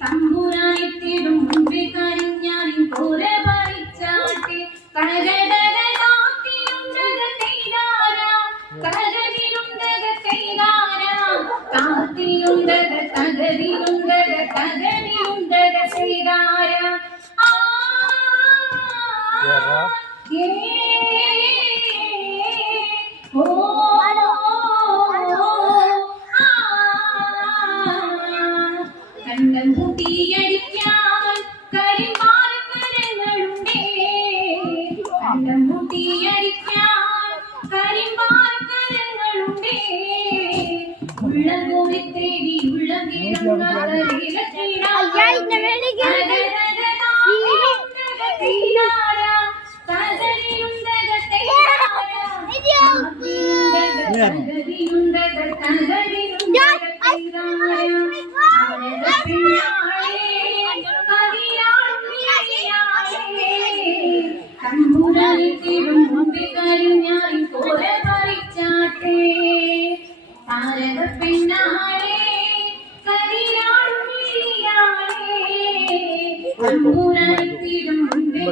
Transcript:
തമ്പുരായിത്തിടും മുൻപിൽ കരിഞ്ഞാലിൻ പോര പറിച്ചാട്ടെ കനകടകനാത്തിയുണ്ടക തൈതാര കനകതിലുണ്ടക തൈതാര കാത്തിയുണ്ടക തകതിലുണ്ടക തകതിലുണ്ടക തൈതാര കണ്ടം കൂട്ടിയടിക്കാൻ കരിമാർക്കരങ്ങളുണ്ടേ കണ്ടം കൂട്ടിയടിക്കാൻ കരിമാർക്കരങ്ങളുണ്ടേ ഉള്ളം കോരിത്തേവി ഉള്ളം തമ്പുരായിത്തിടും മുൻപിൽ കരിഞ്ഞാലിൻ പോര പറിച്ചാട്ടെ താരക പെണ്ണാളെ കരിയാടും തമ്പുരായിത്തിടും മുൻപിൽ